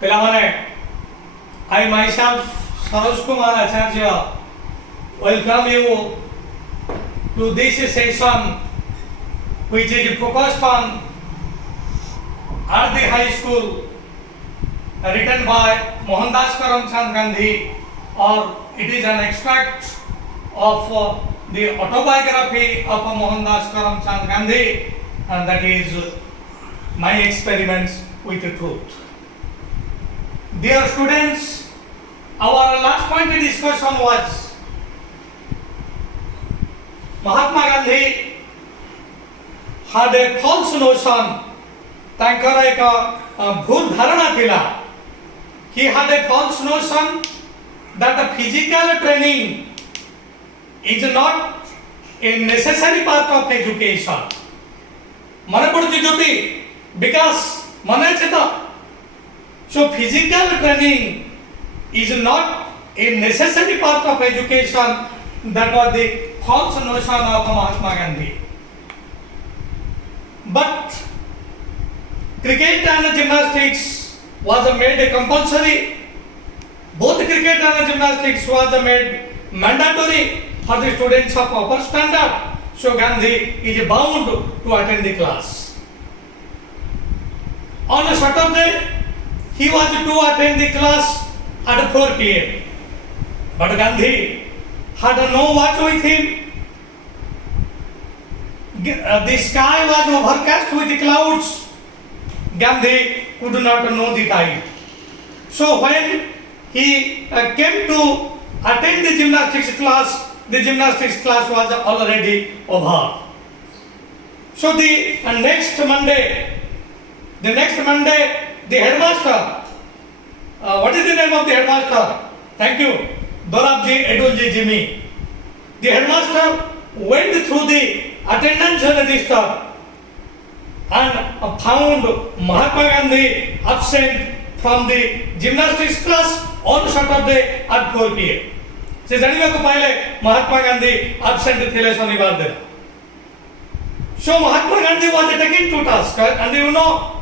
Pilamane, I myself, Saroj Kumar Acharya, welcome you to this session which is focused on Ardi High School, written by Mohandas Karamchand Gandhi, or it is an extract of the autobiography of Mohandas Karamchand Gandhi, and that is my experiments with the truth. Dear students, our last point in discussion was Mahatma Gandhi had a false notion, तांकर एक भूल धारणा थिला. He had a false notion that the physical training is not a necessary part of education. मने पड़ुची ज्योति विकास मने चेता. So physical training is not a necessary part of education. That was the false notion of Mahatma Gandhi. But cricket and gymnastics was made compulsory. Both cricket and gymnastics was made mandatory for the students of upper standard. So Gandhi is bound to attend the class. On a Saturday, he was to attend the class at 4 p.m. But Gandhi had no watch with him. The sky was overcast with clouds. Gandhi could not know the time. So when he came to attend the gymnastics class was already over. So the next Monday, the headmaster, what is the name of the headmaster? Thank you, Dorabji Edulji Jimmy. The headmaster went through the attendance register and found Mahatma Gandhi absent from the gymnastics class on Saturday at 4 p.m. से जानिबा को पाइले Mahatma Gandhi absent थिले शनिवार दिन. So Mahatma Gandhi was taken to task, and you know,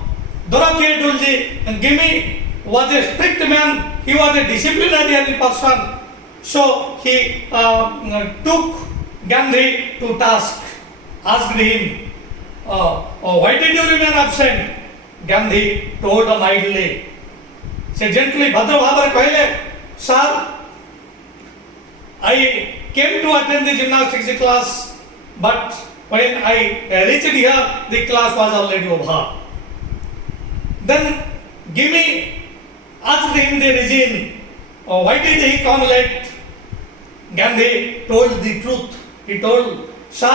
Dorabji Edulji and Gimi was a strict man. He was a disciplinarian person. So he took Gandhi to task, asked him, why did you remain absent? Gandhi told him idly. Se gently Bhadra Bhabar kahle, sir, I came to attend the gymnastics class, but when I reached here, the class was already over. Then Gimi asked him the reason. Why did he come late? Gandhi told the truth. He told, sir,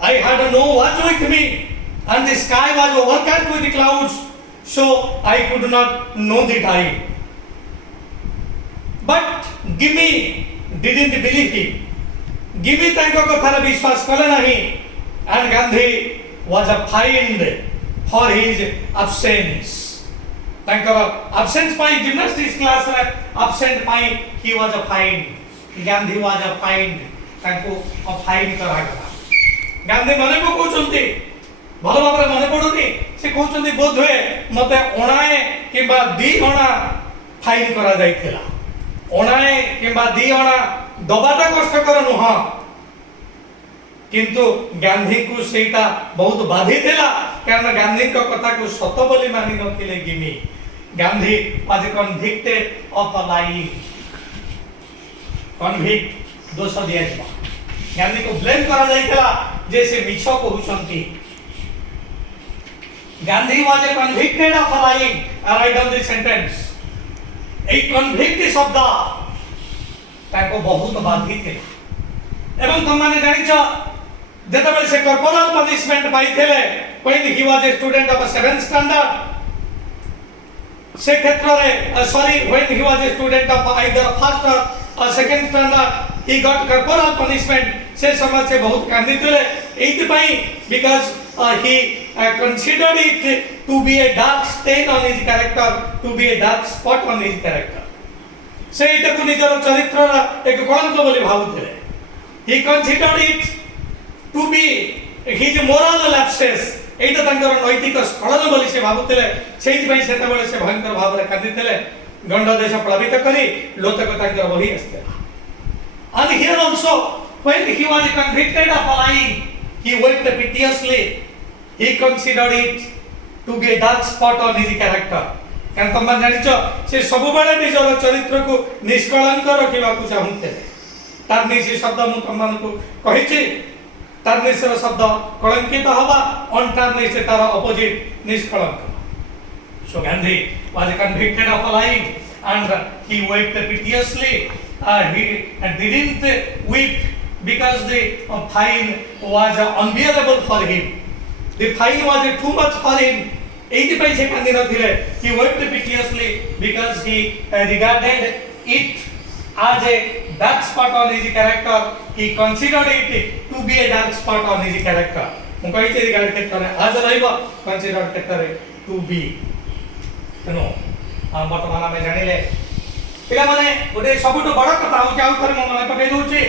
I had no watch with me and the sky was overcast with the clouds, so I could not know the time. But Gimi didn't believe him. Gimi तांको कथार विश्वास कले नहीं, and Gandhi was fined for his absence. तांको absence पाई gymnastics class रे absent pi he was fined. Gandhi was fined. तांको fine करा गला. गांधी मने को कहउचंती भलो भाबरे मने पडुनी से कहउचंती बोध हुए मते ओणाए किबा दी ओणा फाइन करा जाइथिला. ओणाए किबा दी ओणा दबाटा कष्टकर नुह, किंतु गांधी को सेटा बहुत बाधिथिला, कारण गांधी को कथा को सत बोली मानि नथिले गिमी. Gandhi was convicted of lying. Convict दोष दिया. गांधी को ब्लेम करा जाइथिला जैसे मिछ कहउचंती. Gandhi was a convicted of lying. I write down this sentence. A convict शब्द ताको बहुत बाधित है. एवं तुम माने जानिछ जेतबे से कॉर्पोरल पनिशमेंट पाइथिले when he was a student of a 7th standard, से क्षेत्र रे when he was a student of either first or second standard, he got corporal punishment. से समय से बहुत कांदिथिले एथि पई because he considered it to be a dark stain on his character, to be a dark spot on his character. से एटा को निजर चरित्र एक कलंक बोली भाबुथिले. He considered it to be his moral lapses एटा तांकर नैतिक स्खलन बोली से भाबुतिले सेति पई सेते बेले से भयंकर भाव रे कांदितिले गंड देश प्लावित करी लोतक तांकर बही आस्तेला and here also when he was convicted of lying he wept piteously he considered it to be a dark spot on his character कारण तुम जानिଛ से सब बेले निजर चरित्र को निष्कलंक रखिबा को चाहते तार्निशी शब्द मु तुम को कहिछि तार्निशर शब्द कलंकित हवा अनटार्निश तार ऑपोजिट निष्कलंक so Gandhi was convicted of lying and he wept piteously he didn't weep because the fine was unbearable for him the fine was too much for him एति पई से कांदी नथिले he wept piteously because he regarded it as a dark spot on his character he considered it to be a dark spot on his character मु कहि छै regard के तरे आज रहइबो considered के तरे to be तनो हम वर्तमान में जानिले पिला माने गोटे सबटु बड़ कथा हो जाउ थरे म मन पकई दोछि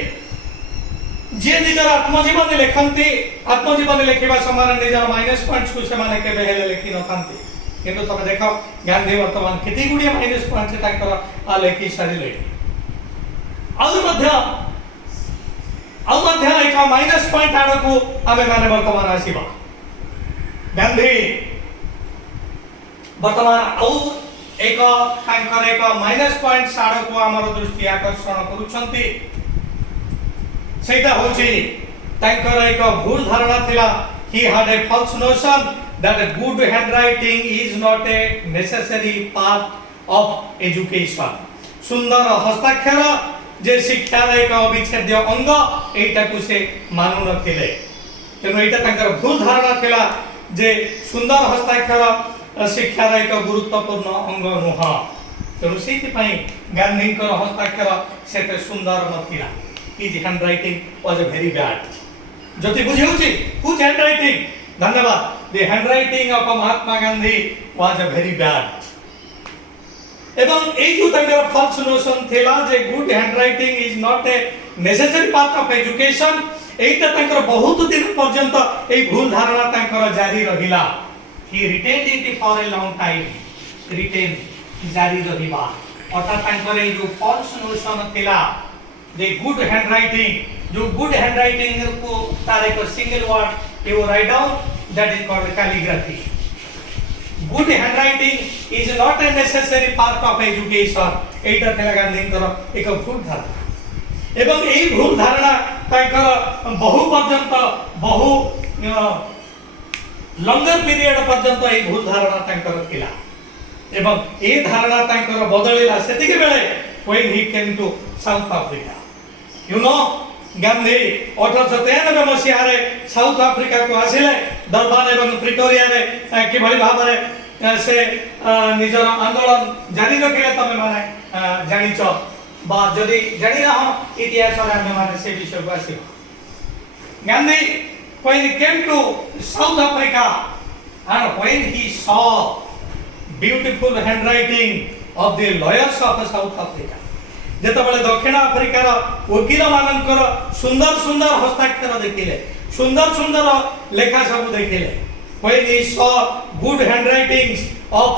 जे निजर आत्मजीवन लेखन्ति आत्मजीवन लेखिबा समय निजर माइनस पॉइंट्स को से माने के बेहेले लेखि न थांती किंतु तमे देखो गांधी वर्तमान केते गुडी माइनस पॉइंट से ताकर आ लेखि सारिले आउ मध्य एक माइनस पॉइंट आड़ को आमे माने वर्तमान आसीबा गांधी वर्तमान आउ एक तांकर एक माइनस पॉइंट साड़ को हमर दृष्टि आकर्षण करूछंती सेटा होची तांकर एक भूल धारणा थिला he had a false notion that a good handwriting is not a necessary part of education सुंदर हस्ताक्षर जे शिक्षा रे एक अविच्छेद्य अंग एटा को से मानु नथिले तेनो एटा तांकर भूल धारणा थिला जे सुंदर हस्ताक्षर शिक्षा रे एक गुरुत्वपूर्ण अंग नुहा तेनो सेति पई गांधी को हस्ताक्षर सेते सुंदर नथिला his handwriting was very bad joti bujheuchi whose handwriting dhanyawad the handwriting of Mahatma Gandhi was very bad ebong ei jo tankar false notion thela je good handwriting is not a necessary part of education eita tankar bahut din parjanta ei bhul dharana tankar jari rahila he retained it for a long time retain jari rahiba orthat tankar ei jo false notion thela the good handwriting जो good handwriting को तार एक single word you write down that is called calligraphy good handwriting is not a necessary part of education एटा थेला गांधी कर एक भूल धारणा एवं एई भूल धारणा ताकर बहु पर्यंत बहु लंगर पीरियड पर्यंत एई भूल धारणा ताकर थिला एवं ए धारणा ताकर बदलिला सेतिके बेले when he came to South Africa you know Gandhi 1893 मसीहा रे साउथ अफ्रीका को आसिले दरबार एवं प्रिटोरिया रे कि भली भाव रे से निजर आंदोलन जारी रखिले तमे माने जानिछ बा जदी जानि ना इतिहास रे हम माने से विषय को आसीबा Gandhi when he came to South Africa and when he saw beautiful handwriting of the lawyers of South Africa जेतबले दक्षिण अफ्रिकार वकील मानकर सुंदर सुंदर हस्ताक्षर देखिले सुंदर सुंदर लेखा सब देखिले when he saw good handwritings of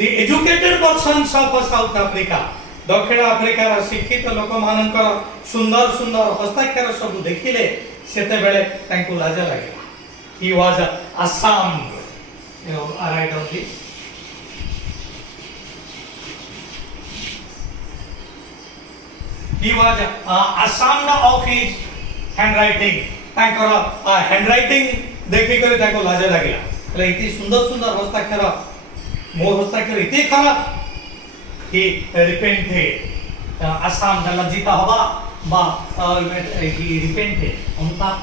the educated persons of South Africa दक्षिण अफ्रिकार शिक्षित लोक मानकर सुंदर सुंदर हस्ताक्षर सब देखिले सेते बेले तांको लाज लागला he was ashamed you know I write on this he was ashamed of his handwriting तांकर handwriting देखि कर ताको लाज लागला એટલે इति सुंदर सुंदर हस्ताक्षर मोर हस्ताक्षर इति खराब he repented ashamed लज्जित हवा बा he repented अनुताप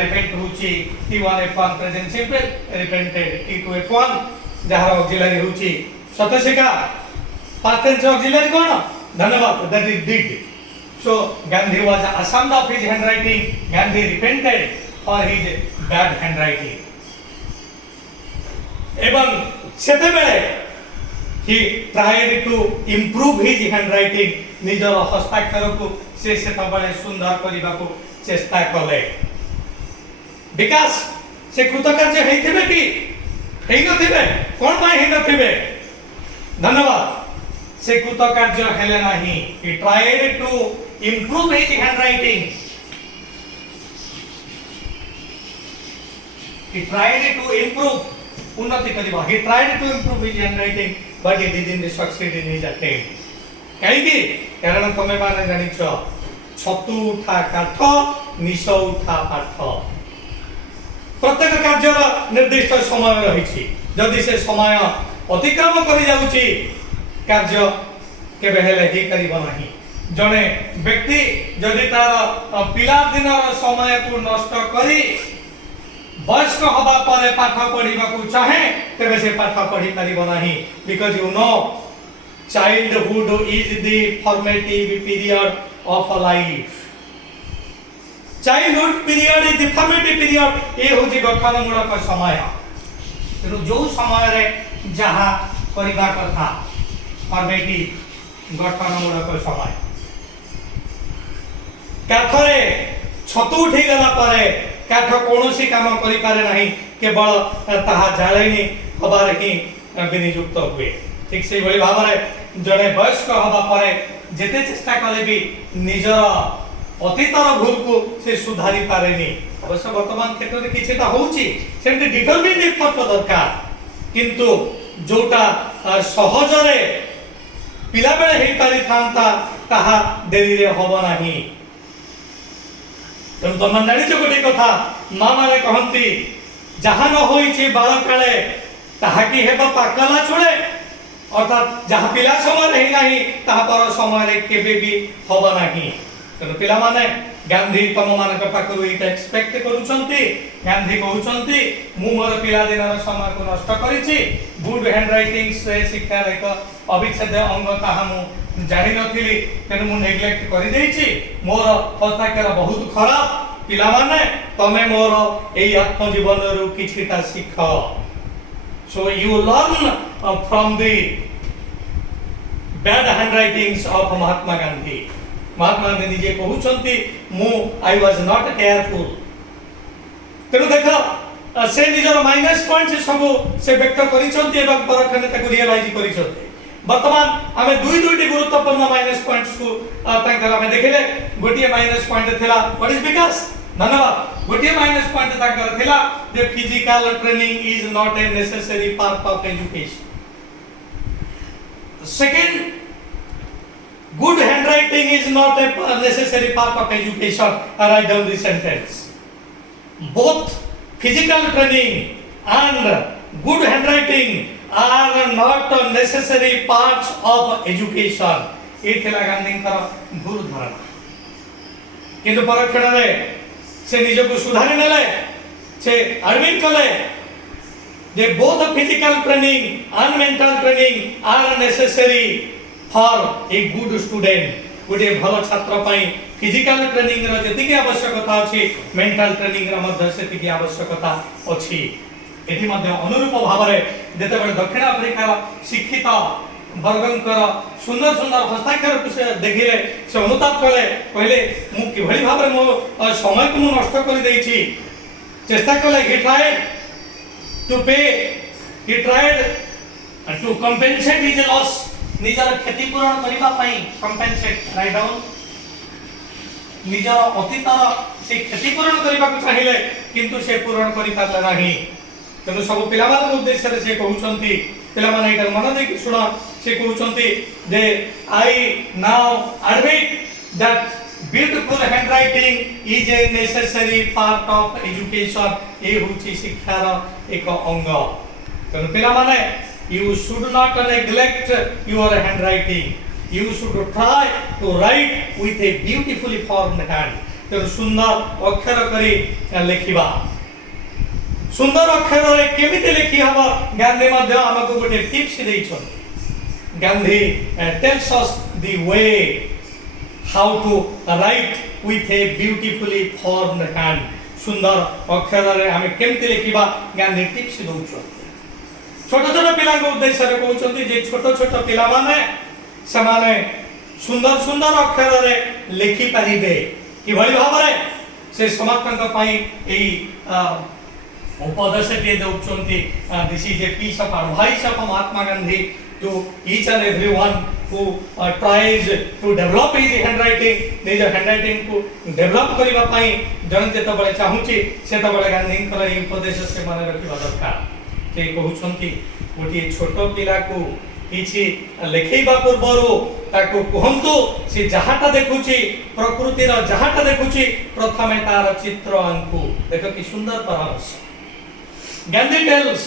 repent होची T1 F1 present simple repented T2 F1 जहार auxiliary होची सतसिका past tense auxiliary कोन धन्यवाद that is did so Gandhi was ashamed of his handwriting Gandhi repented for his bad handwriting एवं सेते बेले he tried to improve his handwriting निजर हस्ताक्षर को से सेते बेले सुंदर करिबा को चेष्टा कले विकास से कृतकार्य हेइथिबे कि हेइ नथिबे कोन पाई हेइ नथिबे धन्यवाद से कृतकार्य हेले नाही he tried to improve his handwriting he tried to improve उन्नति करिबा he tried to improve his handwriting but he didn't succeed in his attempt काईकि कारण तमे माने जानिछ छतु उठा काठ निश उठा पाठ प्रत्येक कार्यर निर्दिष्ट समय रही जदि से समय अतिक्रम कर जाउची कार्य केबे हेले ही करिबो नाही जने व्यक्ति जदि तार पिला दिनर समय को नष्ट करी वयस्क हबा परे पाठ पढिबा को चाहे तेबे से पाठ पढि परिबो नाही because you know childhood is the formative period of a life childhood period is the formative period ए होची गठन मूलक समय तेनु जो समय रे जहा करिबा कथा फॉर्मेटिव गठन मूलक समय काठरे छतु उठी गला परे काठ कोनोसी काम करि पारे नाही केवल ताहा जाळेनी हबार ही विनियुक्त हुए ठीक से बड़ी भाव रे जड़े वयस्क हवा परे जेते चेष्टा कले भी निजर अतीतर भूल को से सुधारी पारेनी अवश्य वर्तमान क्षेत्र में किछटा होउची सेमते डिटरमिन एफर्ट दरकार किंतु जोटा सहज रे पिला बेले हेई पारि थांता ताहा देरी रे होबो नाही तम तमन जानि छ गोटे कथा मां माने कहंती जहां न होईची बालकाले ताहा की हेबा पाकला छोड़े अर्थात जहाँ पिला समय रही नहीं ताहा पर समय रे केबे भी होबा नहीं तनो पिला माने गांधी तम मान के पाखरु इटा एक्सपेक्ट करूछंती गांधी कहउछंती मु मोर पिला दिनर समय को नष्ट करिछि गुड हैंडराइटिंग से शिक्षार एक अविच्छेद्य अंग ताहा मु जानि नथिली तेनु मु नेग्लेक्ट करि देछि मोर हस्ताक्षर बहुत खराब पिला माने तमे मोर एई आत्म जीवन रु किछिटा शिख so you learn from the bad handwritings of Mahatma Gandhi Mahatma Gandhi जे कहउछंती मु I was not careful तेनु देखा से निजर माइनस पॉइंट से सब से व्यक्त करिसंती एवं परखने ताको रियलाइज करिसंती वर्तमान हमें दुईटी गुरुत्वपूर्ण माइनस पॉइंट्स को तांकर हमें देखिले गोटिए माइनस पॉइंट थिला व्हाट इज विकास धन्यवाद गोटिए माइनस पॉइंट तांकर थिला जे physical training is not a necessary part of education second good handwriting is not a necessary part of education write down this sentence both physical training and good handwriting are not necessary parts of education ए थिला गांधी कर भूल धारणा किंतु परक्षण रे से निज को सुधारी नेले से एडमिट कले जे both physical training and mental training are necessary for a good student गोटे भलो छात्र पई फिजिकल ट्रेनिंग रो जति के आवश्यकता अछि मेंटल ट्रेनिंग रो मध्ये सेति के आवश्यकता अछि एथि मध्ये अनुरूप भाव रे जेते बेले दक्षिण अफ्रिका शिक्षित वर्गंकर सुंदर सुंदर हस्ताक्षर को से देखिले से अनुताप कले पहले मु कि भली भाव रे मो समय को मु नष्ट कर देई छी चेष्टा कले he tried to pay he tried to compensate his loss निजर क्षतिपूरण करिबा पई कंपेंसेट राइट डाउन निजर अतीतर से क्षतिपूरण करिबा को चाहिले किंतु से पूरण करि पारला नाही तनु सब पिला मान उद्देश्य रे से कहउचंती पिला मान एटा मन दे कि सुना से कहउचंती जे I now admit that beautiful handwriting is a necessary part of education ए होची शिक्षार एक अंग तनु पिला माने you should not neglect your handwriting you should try to write with a beautifully formed hand तो सुंदर अक्षर करी लिखिबा सुंदर अक्षर रे केमिते लिखि हबो गांधी मध्ये हमको गोटे टिप्स देइ छन Gandhi tells us the way how to write with a beautifully formed hand सुंदर अक्षर रे हमें केमिते लिखिबा गांधी टिप्स दउ छन छोट छोट पिला को उद्देश्य रे कहउचंती जे छोट छोट पिला माने समाने सुंदर सुंदर अक्षर रे लिखि परिबे कि भली भाव रे से समाजतंक पई एई ଉପଦେଶଟିଏ ଦେଉଛନ୍ତି this is a piece of advice of Mahatma Gandhi to each and everyone who tries to develop his handwriting, निज handwriting को develop करिबा पई जन जेतबळे चाहूची सेतबळे गांधींकर ए उपदेश से मन रखिबा दरकार। से कहउछंती गोटे छोट पिला को किछि लेखैबा पूर्वरु ताको कहंतु से जहाटा देखुची प्रकृतिर जहाटा देखुची प्रथमे तार चित्र अंकु। देखो कि सुंदर परामर्श। Gandhi tells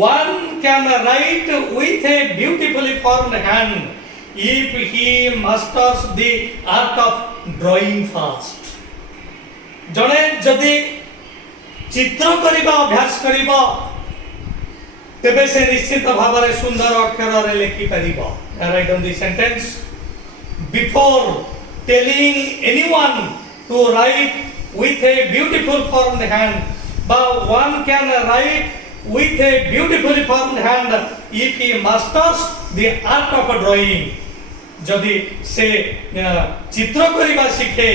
one can write with a beautifully formed hand if he masters the art of drawing first. जने जदि चित्र करिबा अभ्यास करिबा तेबे से निश्चित भाव में सुंदर अक्षर रे लिखि परिबा। Write on the sentence before telling anyone to write with a beautiful formed hand, but one can write with a beautifully formed hand if he masters the art of drawing. जदि से चित्र करिबा शिखे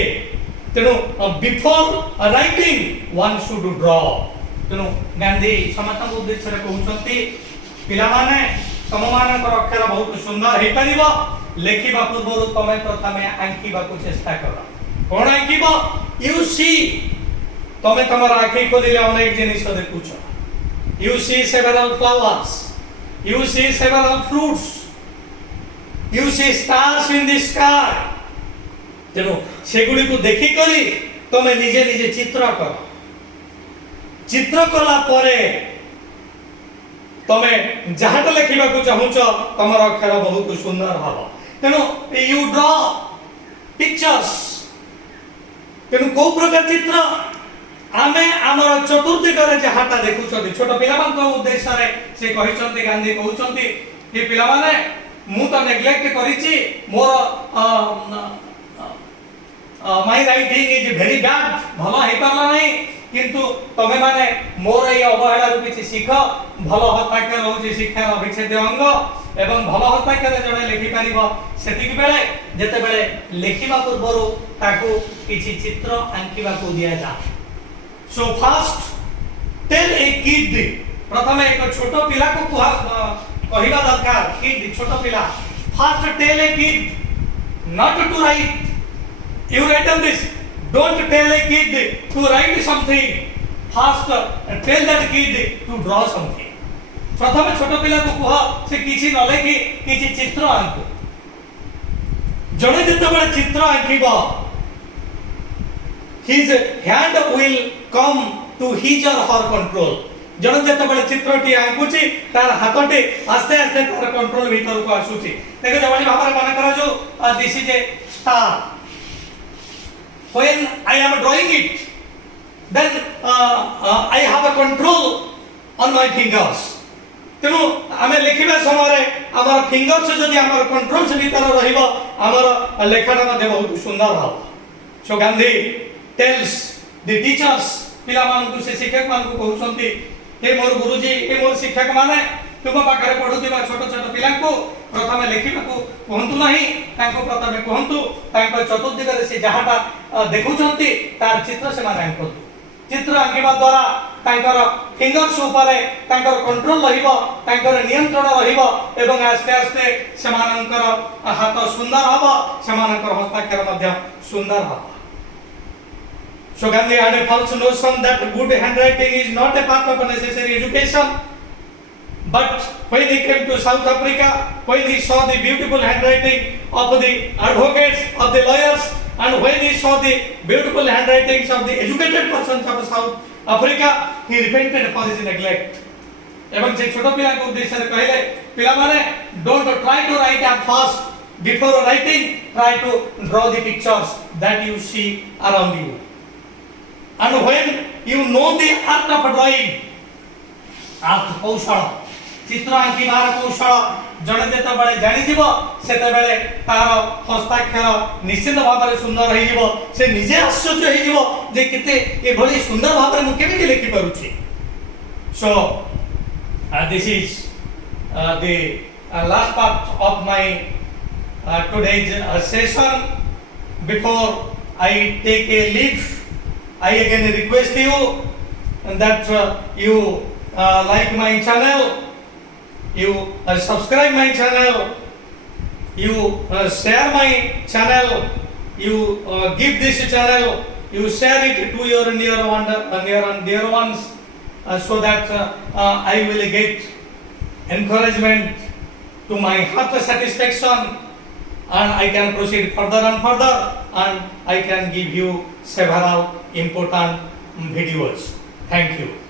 तेनु before writing one should draw. तेनु गांधी समस्त उद्देश्य रे कहउछंती पिला माने तम मानकर अक्षर बहुत सुंदर हे परिबो लेखिबा पूर्वरु तमे प्रथमे आंकिबा को चेष्टा करो। कोन आंकिबो यू सी तमे तमर आंखि खोलिले अनेक जिनिस देखुछ। You see several flowers, you see several fruits, you see stars in the sky. तेणु सेगुड़ी को देखी करी तमे निजे निजे चित्र कर। चित्र कला परे तमे जहाटा लिखिबा को चाहुच तमर अक्षर बहुत सुंदर हबो। तेणु you draw pictures। तेणु को प्रकार चित्र आमे आमर चतुर्दिग रे जहाटा देखुछथि छोट पिला मान को उद्देश्य रे से कहिसथि गांधी कहउछथि कि पिला माने मु तो नेग्लेक्ट करिछि मोर my writing is very bad भलो हे परला नै किंतु तमे माने मोर ए अवहेला रु किछि शिख भलो हस्ताक्षर होछि शिक्षार अभिच्छेद अंग एवं भलो हस्ताक्षर जणे लिखि परिबो सेतिक बेले जेते बेले लिखिबा पूर्वरु ताकू किछि चित्र आंकिबा को दिया जा। So first tell a kid प्रथमे एक छोटो पिला को कहिबा दरकार kid छोटो पिला first tell a kid not to write you write on this don't tell a kid to write something first tell that kid to draw something प्रथमे छोटो पिला को कह से किछि न लेखि किछि चित्र आंको जणे जेतबेले चित्र आंकिबो his hand will come to his or her control. जण जेतबेले चित्रटी आंकुची तार हाथटे आस्ते आस्ते तार कंट्रोल भीतर को आसुची। देखो जबली भाबरे मन करा जो this is a star when I am drawing it then I have a control on my fingers. तेनु आमे लिखिबा समय रे हमर फिंगर्स जदि हमर कंट्रोल से भीतर रहिबो हमर लेखाटा मध्ये बहुत सुंदर हो। सो गांधी tells the teachers पिला मान को से शिक्षक मान को कहउछंती हे मोर गुरुजी हे मोर शिक्षक माने तुम पाखरे पढुतिबा छोट छोट पिला को प्रथमे लिखिबा को कहंतु नाही ताको प्रथमे कहंतु ताको चतुर्दिग रे से जहाटा देखुछंती तार चित्र से मान आंकतु। चित्र आंकिबा द्वारा तांकर फिंगर्स ऊपर तांकर कंट्रोल रहिबो तांकर नियंत्रण रहिबो एवं आस्ते आस्ते समानंकर हाथ सुंदर हबो समानंकर हस्ताक्षर मध्ये सुंदर हबो। So Gandhi had a false notion that good handwriting is not a part of a necessary education. But when he came to South Africa, when he saw the beautiful handwriting of the advocates, of the lawyers, and when he saw the beautiful handwritings of the educated persons of South Africa, he repented for his neglect. एवं से छोटो पिला को उद्देश्य से कहले पिला माने don't try to write at first. Before writing, try to draw the pictures that you see around you. And when you know the art of drawing, art कौशल चित्र आंकिबार कौशल जणे जेते बेले जानि जिवो सेते बेले तार हस्ताक्षर निश्चित भाव में सुंदर होई जिवो से निजे आश्चर्य होई जिवो जे केते ए भली सुंदर भाव में मु केमिति लिखि पारुछि। So this is the last part of my today's session. Before I take a leave, I again request you that you like my channel, you subscribe my channel, you share my channel, you give this channel, you share it to your near and dear ones, so that I will get encouragement to my heart satisfaction, and I can proceed further and further, and I can give you several important videos. Thank you.